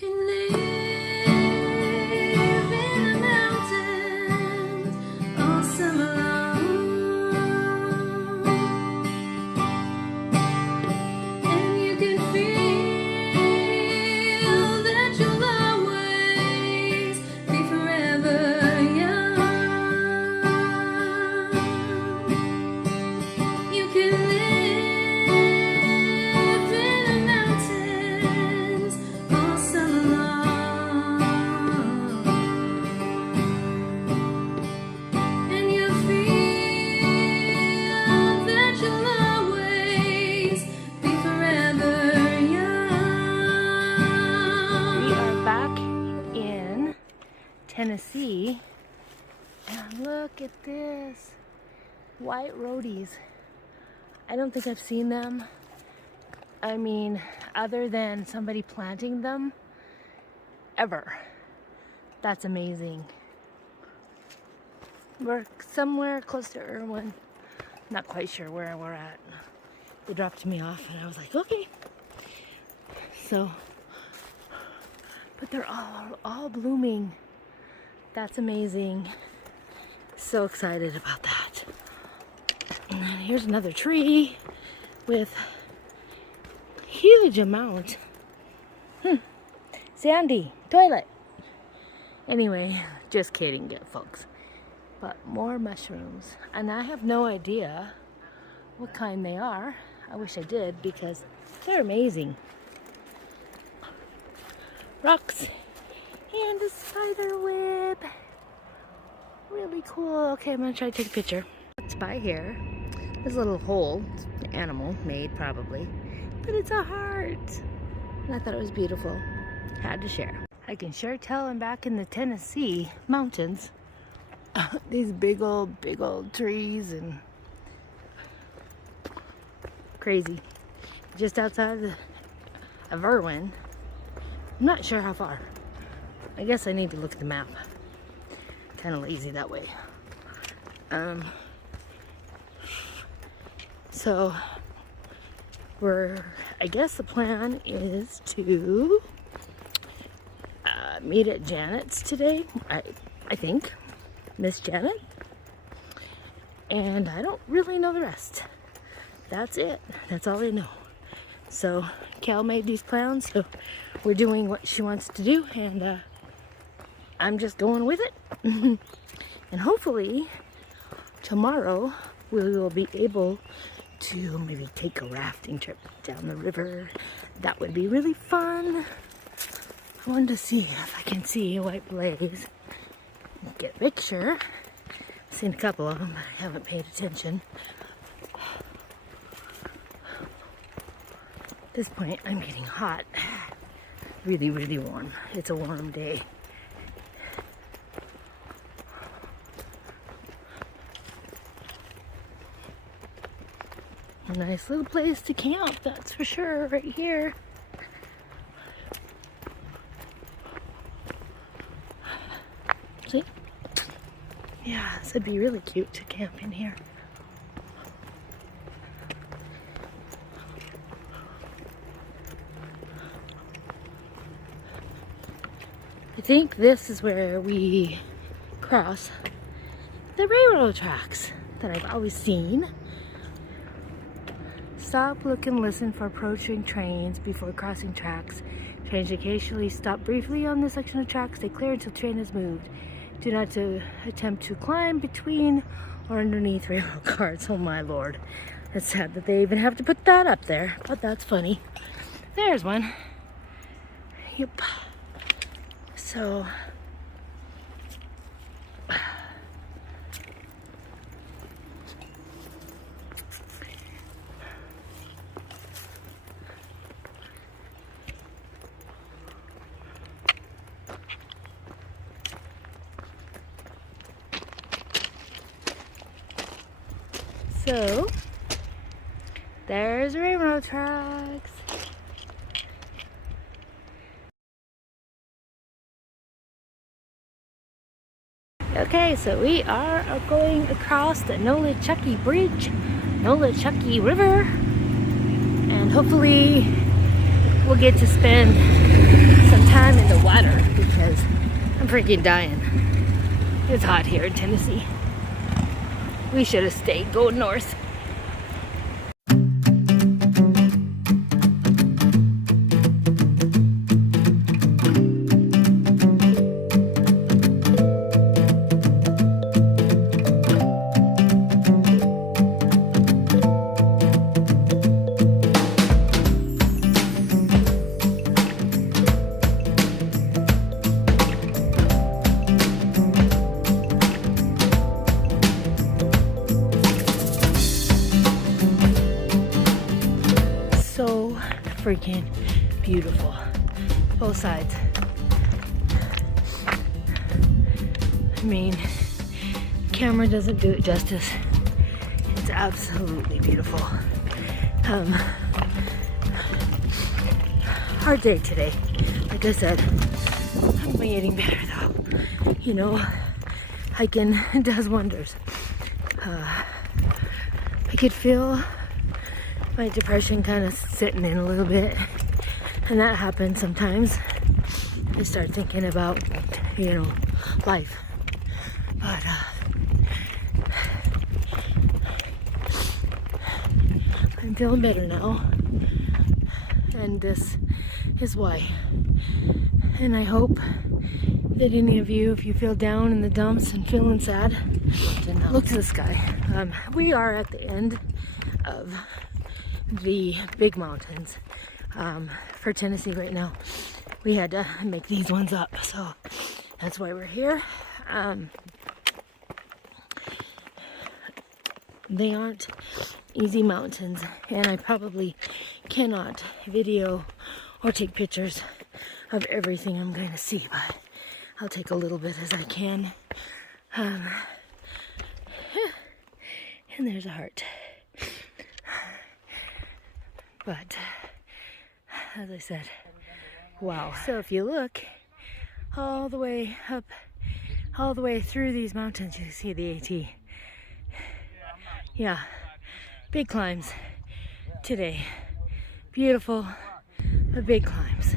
can live in the mountains all summer long, and you can feel that you'll always be forever young. You can live in the mountains all summer long, and you'll feel that you'll always be forever young. We are back in Tennessee, and look at this. White roadies. I don't think I've seen them. I mean, other than somebody planting them, ever. That's amazing. We're somewhere close to Irwin. Not quite sure where we're at. They dropped me off and I was like, okay. So, but they're all blooming. That's amazing. So excited about that. And then here's another tree with huge amount. Sandy, toilet. Anyway, just kidding, folks. But more mushrooms. And I have no idea what kind they are. I wish I did because they're amazing. Rocks and a spider web. Really cool. Okay, I'm gonna try to take a picture. It's by here. There's a little hole. It's an animal made probably. But it's a heart. And I thought it was beautiful. Had to share. I can sure tell I'm back in the Tennessee mountains. These big old trees and crazy. Just outside of Irwin. I'm not sure how far. I guess I need to look at the map. Kind of lazy that way. So I guess the plan is to meet at Janet's today. I think. Miss Janet. And I don't really know the rest. That's it. That's all I know. So Cal made these plans, so we're doing what she wants to do, and I'm just going with it. And hopefully tomorrow we will be able to maybe take a rafting trip down the river. That would be really fun. I wanted to see if I can see a white blaze. Get a picture. I've seen a couple of them, but I haven't paid attention. At this point, I'm getting hot. Really, really warm. It's a warm day. A nice little place to camp, that's for sure, right here. See? Yeah, this would be really cute to camp in here. I think this is where we cross the railroad tracks that I've always seen. Stop, look, and listen for approaching trains before crossing tracks. Trains occasionally stop briefly on this section of tracks. Stay clear until train is moved. Do not attempt to climb between or underneath railroad cars. Oh my lord. It's sad that they even have to put that up there, but that's funny. There's one. Yep. So there's railroad tracks. Okay, so we are going across the Nolichucky Bridge, Nolichucky River, and hopefully we'll get to spend some time freaking dying. It's hot here in Tennessee. We should have stayed going north. So freaking beautiful, both sides. I mean, camera doesn't do it justice. It's absolutely beautiful. Hard day today. Like I said, I'm getting better though. You know, hiking does wonders. I could feel my depression kind of sitting in a little bit, and that happens sometimes. I start thinking about, you know, life. But I'm feeling better now, and this is why. And I hope that any of you, if you feel down in the dumps and feeling sad, look to the sky. We are at the end of the big mountains for Tennessee right now. We had to make these ones up, so that's why we're here. They aren't easy mountains, and I probably cannot video or take pictures of everything I'm going to see, but I'll take a little bit as I can. And there's a heart. But as I said, wow. So if you look all the way up, all the way through these mountains, you see the AT. Yeah, big climbs today. Beautiful, but big climbs.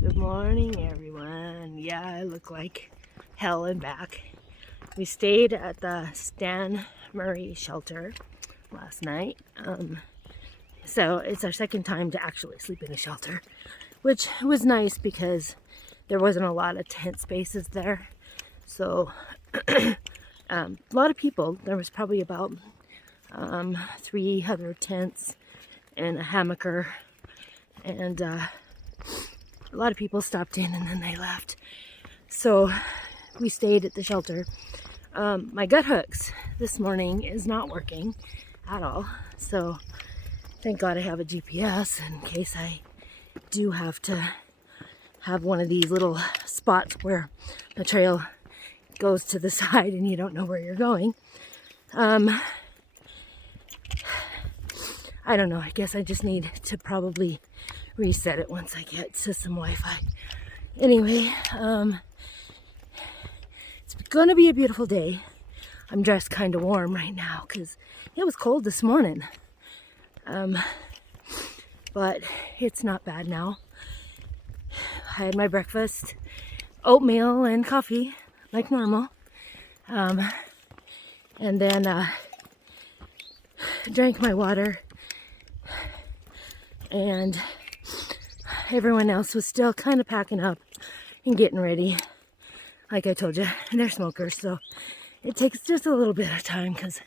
Good morning, everyone. Yeah, I look like hell and back. We stayed at the Stan Murray shelter last night. So it's our second time to actually sleep in a shelter, which was nice because there wasn't a lot of tent spaces there. So a lot of people, there was probably about 3 other tents and a hammocker, and a lot of people stopped in and then they left. So we stayed at the shelter. My gut hooks this morning is not working at all. So thank God I have a GPS in case I do have to have one of these little spots where the trail goes to the side and you don't know where you're going. I don't know. I guess I just need to probably reset it once I get to some Wi-Fi. Anyway, it's going to be a beautiful day. I'm dressed kind of warm right now because it was cold this morning. But it's not bad now. I had my breakfast, oatmeal and coffee like normal. And then drank my water, and everyone else was still kind of packing up and getting ready. Like I told you, they're smokers, so it takes just a little bit of time because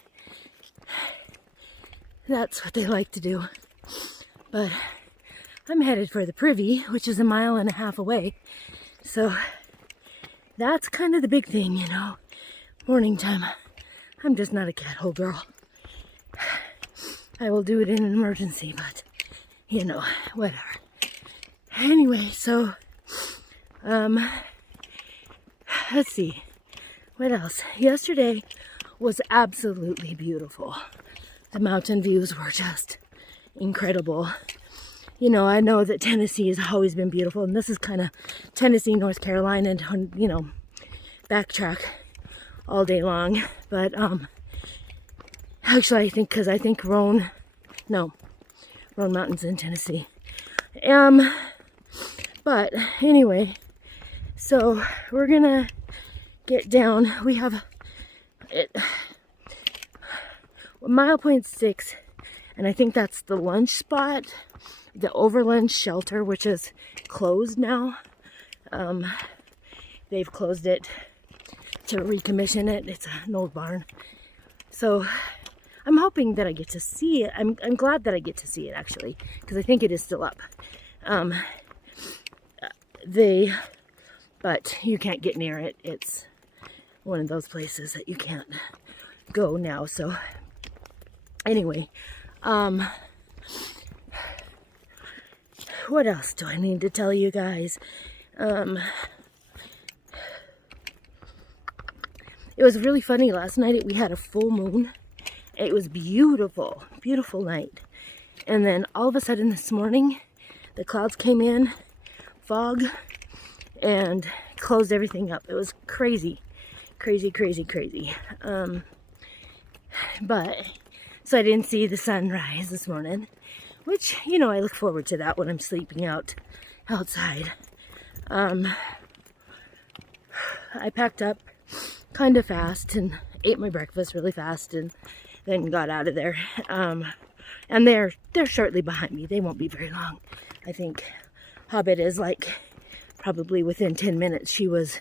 that's what they like to do. But I'm headed for the Privy, which is 1.5 miles away. So that's kind of the big thing, you know. Morning time. I'm just not a cat hole girl. I will do it in an emergency, but you know, whatever. Anyway, so let's see. What else? Yesterday was absolutely beautiful. The mountain views were just incredible. you know, I know that Tennessee has always been beautiful, and this is kind of Tennessee, North Carolina, and, you know, backtrack all day long. But actually, I think Roan Mountain's in Tennessee. But anyway, so we're gonna get down. We have it 1.6 miles, and I think that's the lunch spot, the Overland Shelter, which is closed now. They've closed it to recommission it. It's an old barn. So I'm hoping that I get to see it. I'm glad that I get to see it, actually, because I think it is still up. But you can't get near it. It's one of those places that you can't go now. So anyway, what else do I need to tell you guys? It was really funny last night. We had a full moon. It was beautiful, beautiful night. And then all of a sudden this morning, the clouds came in, fog, and closed everything up. It was crazy, crazy, crazy, crazy. But so I didn't see the sunrise this morning, which, you know, I look forward to that when I'm sleeping outside. I packed up kind of fast and ate my breakfast really fast, and then got out of there. And they're shortly behind me. They won't be very long. I think Hobbit is like probably within 10 minutes. She was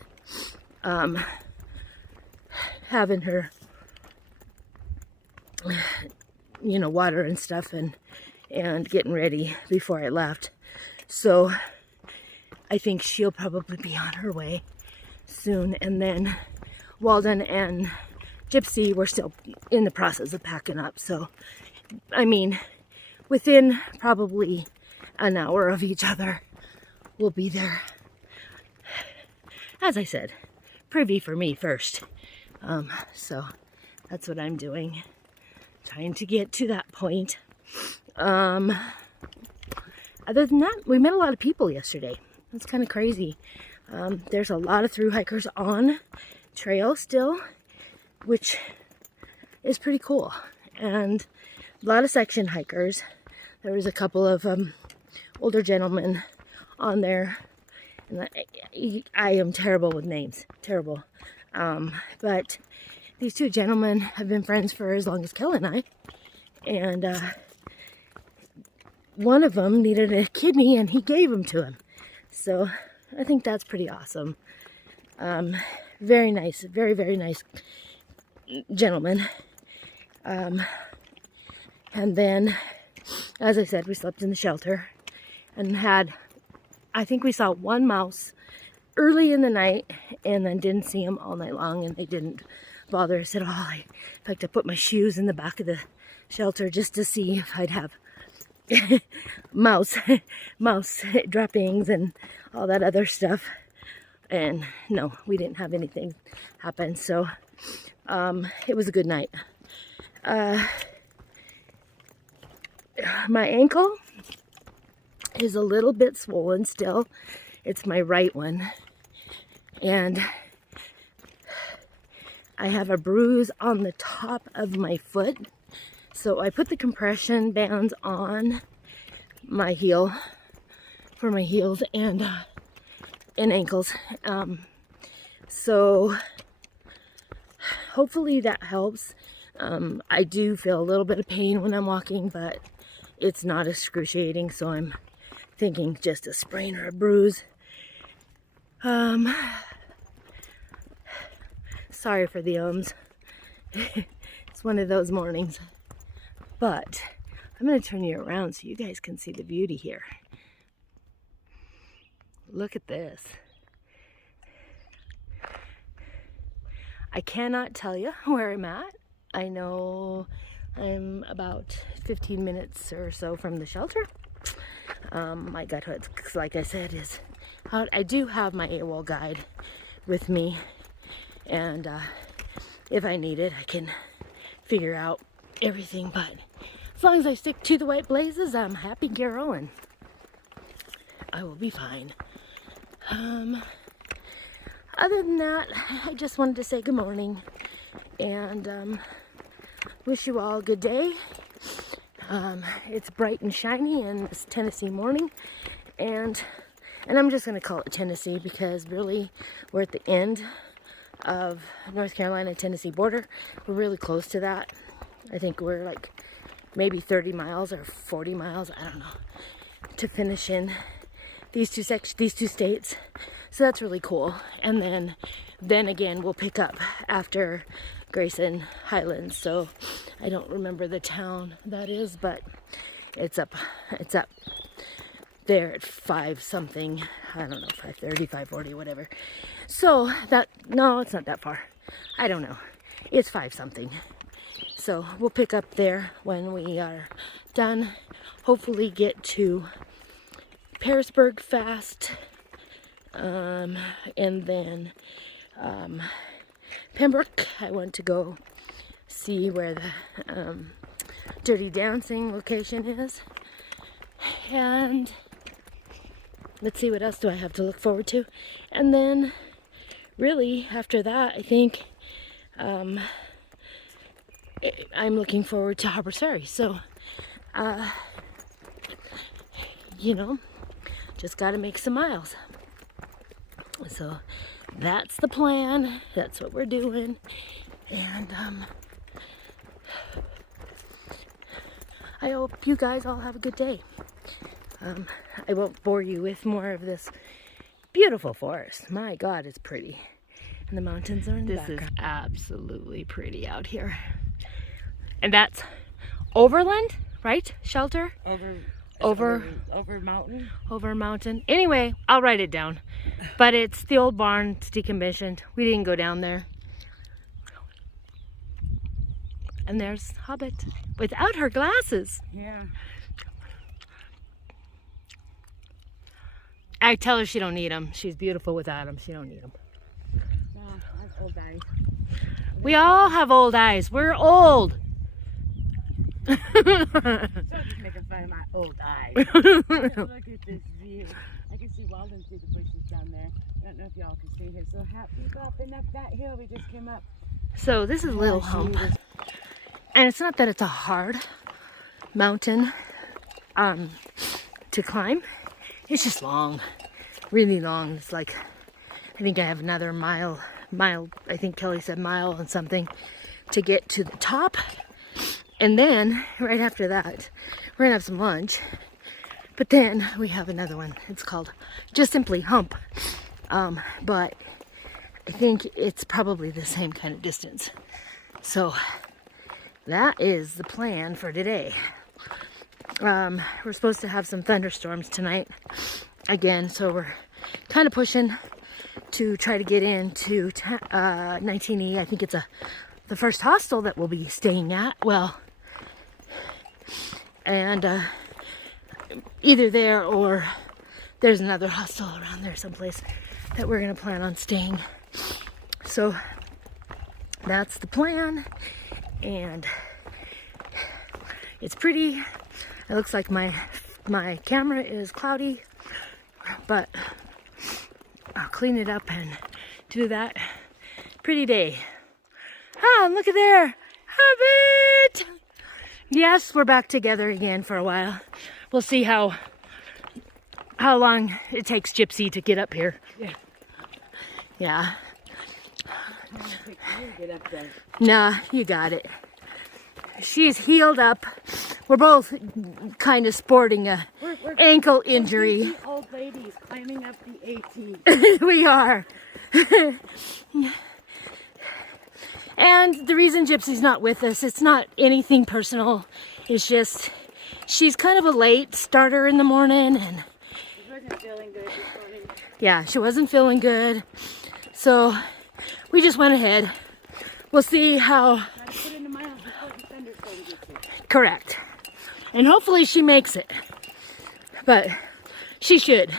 having her, you know, water and stuff, and getting ready before I left. So I think she'll probably be on her way soon. And then Walden and Gypsy were still in the process of packing up. So, I mean, within probably an hour of each other, we'll be there. As I said, privy for me first. So that's what I'm doing. Trying to get to that point. Other than that, we met a lot of people yesterday. That's kind of crazy. There's a lot of thru hikers on trail still, which is pretty cool. And a lot of section hikers. There was a couple of older gentlemen on there. And I am terrible with names. Terrible. But these two gentlemen have been friends for as long as Kel and I. And one of them needed a kidney, and he gave them to him. So I think that's pretty awesome. Very nice. Very, very nice gentleman. And then, as I said, we slept in the shelter and I think we saw one mouse early in the night, and then didn't see them all night long, and they didn't bother us at all. In fact, I put my shoes in the back of the shelter just to see if I'd have mouse droppings and all that other stuff. And no, we didn't have anything happen. So it was a good night. My ankle is a little bit swollen still. It's my right one. And I have a bruise on the top of my foot. So I put the compression bands on my heel, for my heels and ankles. So hopefully that helps. I do feel a little bit of pain when I'm walking, but it's not excruciating, so I'm thinking just a sprain or a bruise. Sorry for the ums. It's one of those mornings. But I'm going to turn you around so you guys can see the beauty here. Look at this. I cannot tell you where I'm at. I know I'm about 15 minutes or so from the shelter. My gut hurts, like I said, is out. I do have my AWOL guide with me, and if I need it, I can figure out everything. But as long as I stick to the white blazes, I'm happy, girl. And I will be fine. Other than that, I just wanted to say good morning and wish you all a good day. It's bright and shiny in this Tennessee morning, and I'm just going to call it Tennessee because really we're at the end of North Carolina Tennessee border. We're really close to that. I think we're like maybe 30 miles or 40 miles, I don't know, to finish in these two states. So that's really cool. And then again we'll pick up after Grayson Highlands. So I don't remember the town that is, but it's up there at 5 something, I don't know, 5:30, 5:40, whatever. So no, it's not that far. I don't know. It's 5 something. So we'll pick up there when we are done. Hopefully get to Pearisburg fast. And then Pembroke. I want to go see where the Dirty Dancing location is. And let's see, what else do I have to look forward to? And then really after that, I think I'm looking forward to Harper's Ferry. So you know, just got to make some miles. So that's the plan. That's what we're doing. And I hope you guys all have a good day. I won't bore you with more of this beautiful forest. My God, it's pretty. And the mountains are in the background. This is absolutely pretty out here. And that's Overland, right? Shelter? Over mountain. Over mountain. Anyway, I'll write it down. But it's the old barn. It's decommissioned. We didn't go down there. And there's Hobbit without her glasses. Yeah. I tell her she don't need them. She's beautiful without them. She don't need them. No, I have old eyes. We all have old eyes. We're old. So just making fun of my old eyes. Look at this view. I can see Walden through the bushes down there. I don't know if y'all can see it. So happy up up that hill we just came up. So this is Little Hump. And it's not that it's a hard mountain to climb. It's just long, really long. It's like, I think I have another mile, I think Kelly said mile and something to get to the top. And then right after that, we're gonna have some lunch. But then we have another one. It's called just simply Hump. But I think it's probably the same kind of distance. So that is the plan for today. We're supposed to have some thunderstorms tonight again, so we're kind of pushing to try to get into 19E. I think it's the first hostel that we'll be staying at. Well, and either there or there's another hostel around there someplace that we're gonna plan on staying. So that's the plan, and it's pretty. It looks like my camera is cloudy, but I'll clean it up and do that. Pretty day. Ah, look at there. Hobbit! Yes, we're back together again for a while. We'll see how long it takes Gypsy to get up here. Yeah. Yeah. I'm gonna take you to get up there. Nah, you got it. She's healed up. We're both kind of sporting a ankle injury. We're old ladies climbing up the AT. We are. And the reason Gypsy's not with us, it's not anything personal. It's just she's kind of a late starter in the morning, and She wasn't feeling good this morning. yeah, she wasn't feeling good. So we just went ahead. We'll see how. Put in the miles before the thunderstorm gets here. Correct. And hopefully she makes it. But she should.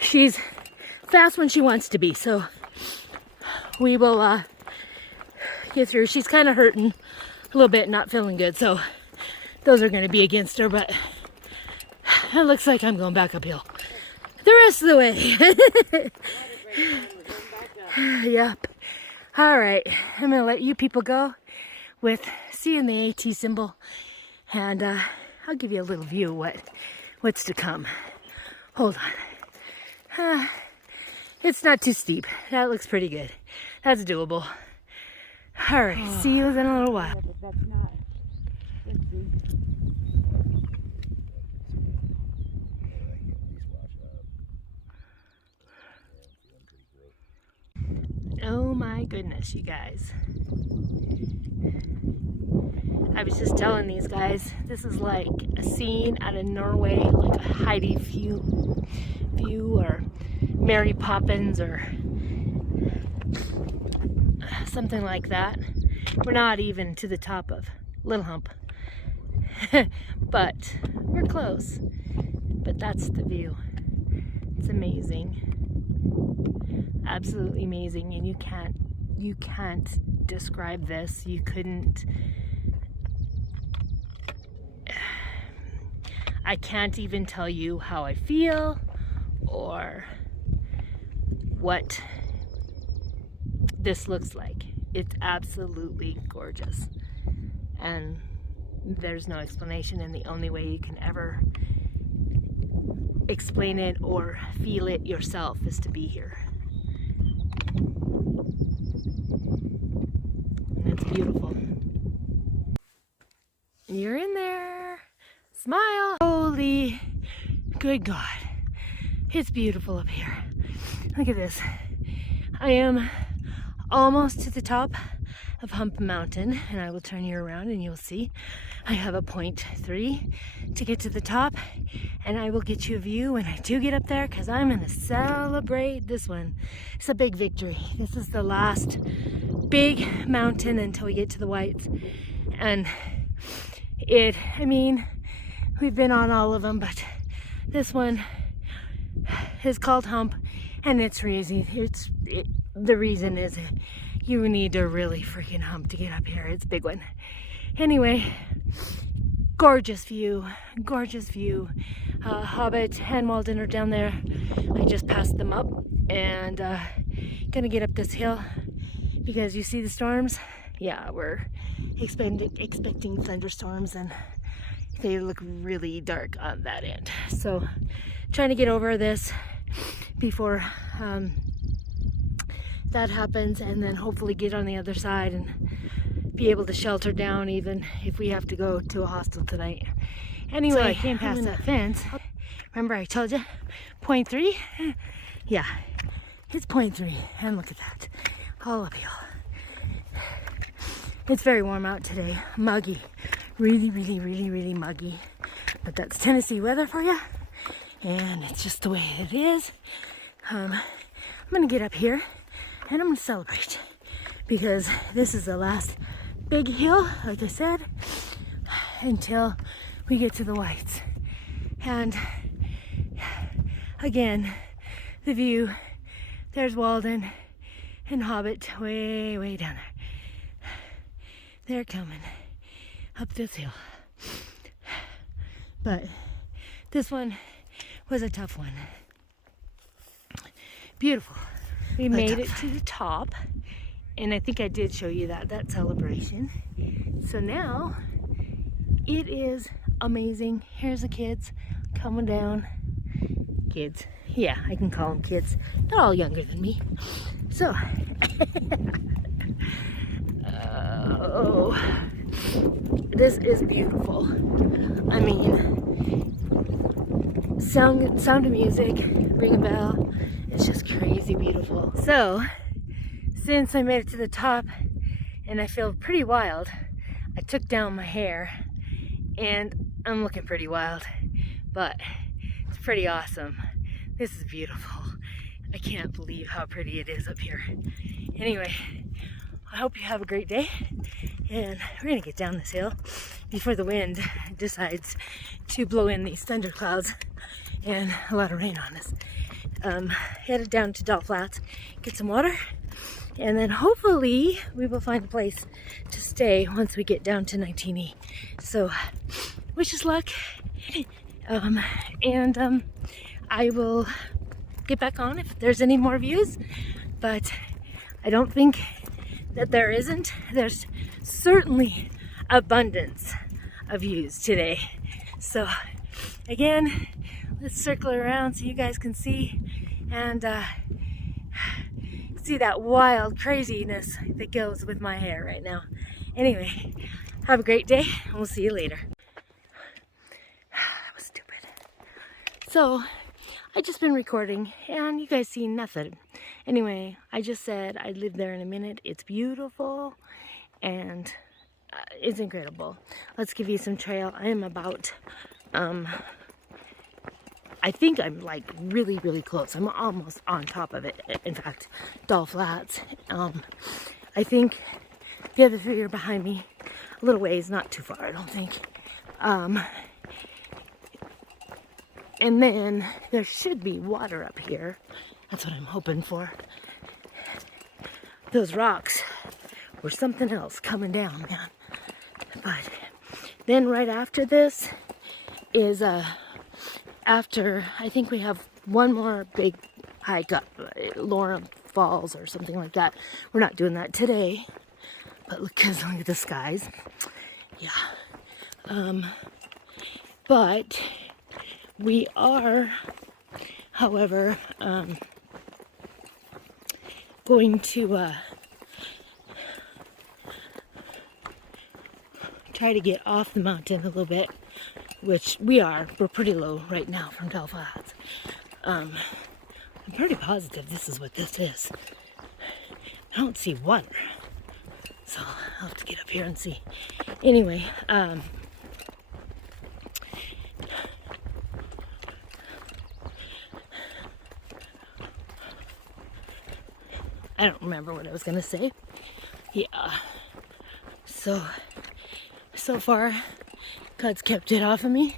She's fast when she wants to be, so we will get through. She's kind of hurting a little bit, not feeling good, so those are going to be against her, but it looks like I'm going back uphill. the rest of the way. Yep. All right, I'm gonna let you people go with seeing the AT symbol, and I'll give you a little view of what's to come. Hold on. It's not too steep. That looks pretty good. That's doable. All right, see you in a little while. But that's not. Let's see. Oh my goodness, you guys. I was just telling these guys, this is like a scene out of Norway, like a Heidi view or Mary Poppins or something like that. We're not even to the top of Little Hump, but we're close. But that's the view. It's amazing. Absolutely amazing, and you can't describe this. You couldn't. I can't even tell you how I feel or what this looks like. It's absolutely gorgeous, and there's no explanation, and the only way you can ever explain it or feel it yourself is to be here. And it's beautiful. You're in there. Smile. Holy good God. It's beautiful up here. Look at this. I am almost to the top of Hump Mountain, and I will turn you around and you'll see I have a 0.3 to get to the top, and I will get you a view when I do get up there, because I'm going to celebrate this one. It's a big victory. This is the last big mountain until we get to the Whites, and I mean, we've been on all of them, but this one is called Hump, and it's crazy. The reason is you need to really freaking hump to get up here. It's a big one. Anyway, gorgeous view, gorgeous view. Hobbit and Walden are down there. I just passed them up, and gonna get up this hill because you see the storms. Yeah, we're expecting thunderstorms, and they look really dark on that end. So trying to get over this before that happens, and then hopefully get on the other side and be able to shelter down even if we have to go to a hostel tonight. Anyway, so I came past that fence. Remember I told you 0.3? Yeah, it's 0.3, and look at that, all uphill. It's very warm out today, muggy, really, really, really, really muggy, but that's Tennessee weather for you, and it's just the way it is. I'm gonna get up here and I'm gonna celebrate, because this is the last big hill, like I said, until we get to the Whites. And again, the view, there's Walden and Hobbit way, way down there. They're coming up this hill. But this one was a tough one. Beautiful. We made it to the top, and I think I did show you that celebration. So now it is amazing. Here's the kids coming down. Kids. Yeah, I can call them kids. They're all younger than me. So, oh, this is beautiful. I mean, sound of music, ring a bell. It's just crazy beautiful. So, since I made it to the top and I feel pretty wild, I took down my hair and I'm looking pretty wild, but it's pretty awesome. This is beautiful. I can't believe how pretty it is up here. Anyway, I hope you have a great day, and we're gonna get down this hill before the wind decides to blow in these thunder clouds and a lot of rain on us. Headed down to Doll Flats, get some water, and then hopefully we will find a place to stay once we get down to 19E. So wish us luck, and I will get back on if there's any more views, but I don't think that there isn't. There's certainly abundance of views today. So again, let's circle around so you guys can see and see that wild craziness that goes with my hair right now. Anyway, have a great day and we'll see you later. That was stupid. So I just been recording and you guys see nothing. Anyway, I just said I'd live there in a minute. It's beautiful and it's incredible. Let's give you some trail. I am about, I think I'm like really, really close. I'm almost on top of it. In fact, Doll Flats. I think the other three are behind me a little ways, not too far, I don't think. And then there should be water up here. That's what I'm hoping for. Those rocks were something else coming down, man. But then right after this is after, I think we have one more big hike up, Lorna Falls or something like that. We're not doing that today, but look at the skies. Yeah. But we are, however, going to try to get off the mountain a little bit, which we are. We're pretty low right now from Doll Flats. I'm pretty positive this is what this is. I don't see water, so I'll have to get up here and see. Anyway, I don't remember what I was gonna say. Yeah. So far, God's kept it off of me.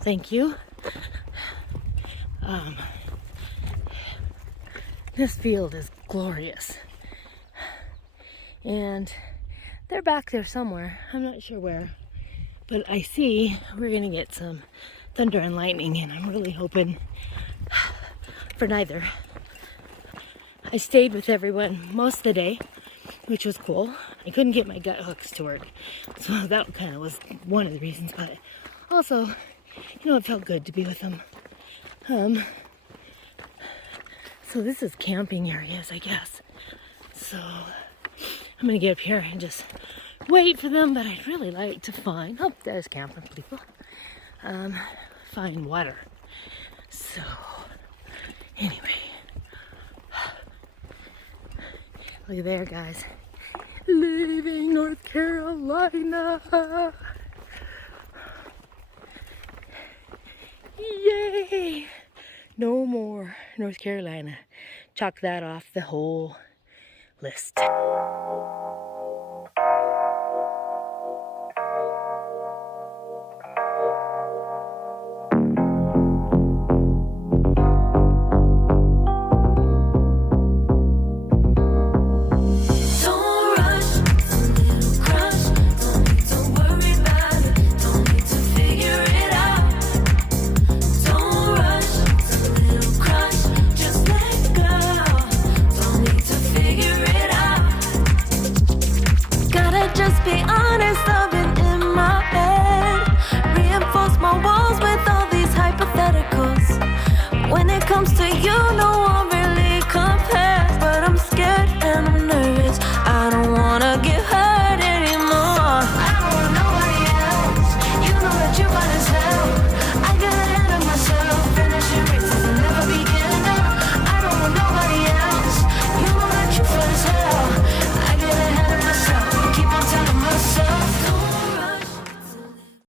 Thank you. This field is glorious. And they're back there somewhere. I'm not sure where. But I see we're gonna get some thunder and lightning, and I'm really hoping for neither. I stayed with everyone most of the day, which was cool. I couldn't get my gut hooks to work, so that kind of was one of the reasons. But also, you know, it felt good to be with them. So this is camping areas, I guess. So I'm gonna get up here and just wait for them. But I'd really like to find, oh, there's camping people. Find water. So anyway. Look at there, guys. Leaving North Carolina. Yay! No more North Carolina. Chalk that off the whole list. When it comes to you, no one